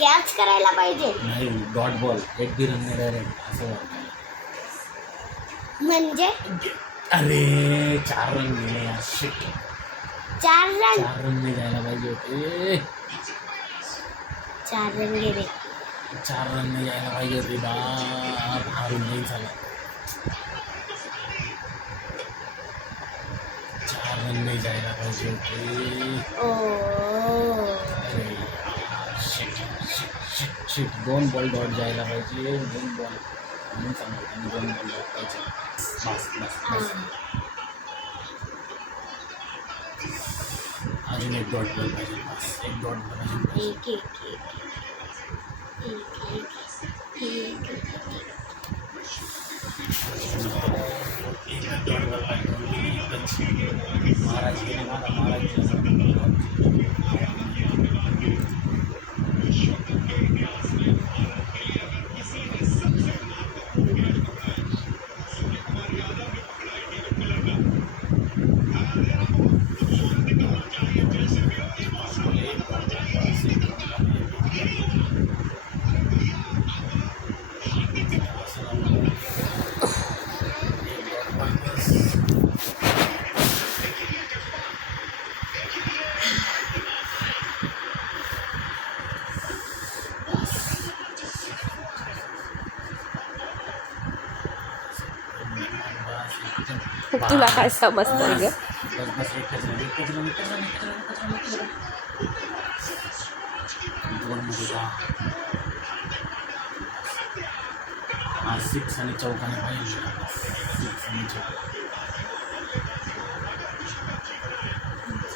Catch करायला पाहिजे. नाही, डॉट बॉल, एक बी रन नाही डायरेक्ट असं वाटतं. म्हणजे अरे 4 रन गेले यार. Shit, 4 run. 4 रन नाही जायला पाहिजे होते. 4 रन गेले. 4 रन नाही जायला पाहिजे होते. बाप, हारून नाही झाला. 4 रन नाही जायला पाहिजे होते. ओ अरे shit shit shit shit. 2 ball dot जायला पाहिजे. 2 बॉल म्हणून सांगतो, 2 बॉल डॉट पाहिजे. बस बस बस. अजून एक डॉट बॉल पाहिजे. बस एक डॉट बॉल अजून पाहिजे. एक एक एक एक एक एक. एक डॉट बॉल पाहिजे. महाराज गेले मला, महाराज तुला काय समजतं ग? बस बस एकच रन, एकच रन, एकच रन, एकच रन, एकच रन, एकच रन. 2 मध्ये 10. हा 6 आणि चौकाने पाहिजे. 6 आणि चौका.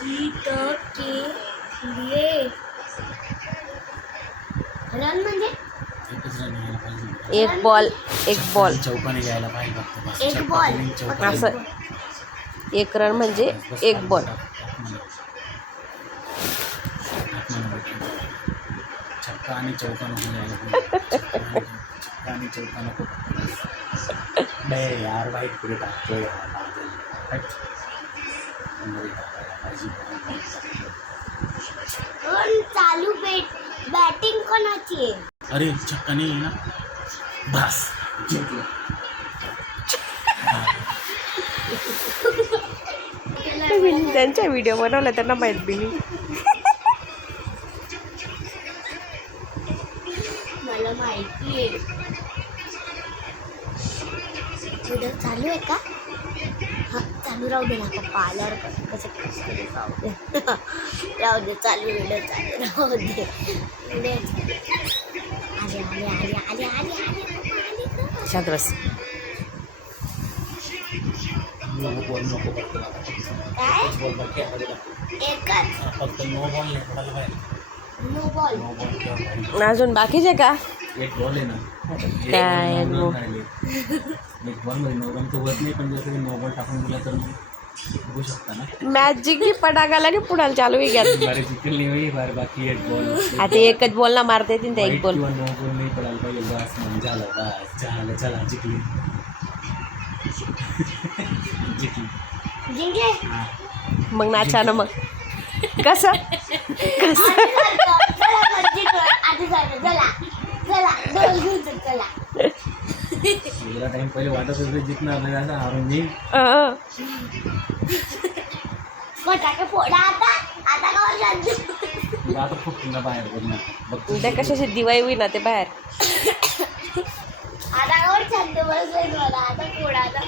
जीत के लिए रन म्हणजे एकच रन यायला पाहिजे. एक बॉल एक बॉल चौकाने घ्यायला पाहिजे फक्त. बस एक चौका बॉल. आणि चौका. असं. एक रन म्हणजे बस एक बॉल. छक्का आणि चौका नको घ्यायला पाहिजे. छक्का आणि चौका नको. नाही यार, वाईट पुढे टाकतोय यार. हट. पण चालू बॅटिंग कोणाची आहे? अरे छक्का नाही आहे ना. बस जिंकलो. त्यांच्या व्हिडिओ बनवला त्यांना माहित बी नाही. मला माहिती आहे. व्हिडिओ चालू आहे का? हा चालू राहू दे ना. पप्पा आल्यावर कसं राहू दे. राहू दे, चालू व्हिडिओ चालू राहू दे. आले आले आले आले आले आले. शांत बस. नको काय? बॉल बाकी आहे. एकच. फक्त नो बॉल नाही पडायला पाहिजे. No ball. नो बॉल किंवा पाहिजे. अजून बाकीचे का? एक बॉल आहे ना. काय एक नो? बॉल राहिले. एक बॉल मध्ये 9 रन तर होत नाही, पण जर तुम्ही 9 बॉल टाकून दिला तर मग बघू शकता ना. मॅच जिंकली पटाकाला की पुढाला चालू आहे घ्या. बारे जिंकल नाही होई. बारे बाकी एक बॉल. आता एकच बॉल ना मारता येतील त्या एक बॉल. किंवा 9 बॉल नाही पडायला पाहिजे. बस म्हणजे झालं. बस झालं. चला जिंकली. जिंकली. जिंकले. हां. मग नाचा ना मग. कसं कसं एवढा टाइम पहिले वाटत होतं जिंकणार नाही, असं हारून येईल. फटाके फोडा आता. आता का जातो? आता खूप तुला बाहेर बघणार बघ. उद्या कशाची दिवाळी होईल ना ते बाहेर. आता कावर छंद बसलोय मला. आता फोडा ना.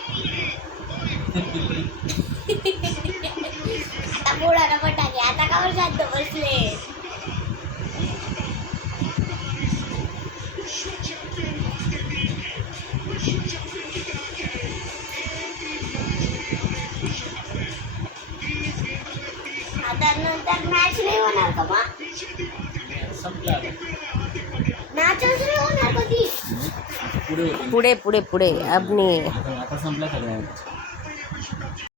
आता फोडा ना फटाके. आता कावर शांत बसले. आता नंतर मॅच नाही होणार का मग? संपला मॅचच नाही होणार कधी. पुढे होती. पुढे पुढे पुढे अपनी आता संपला सगळ्या.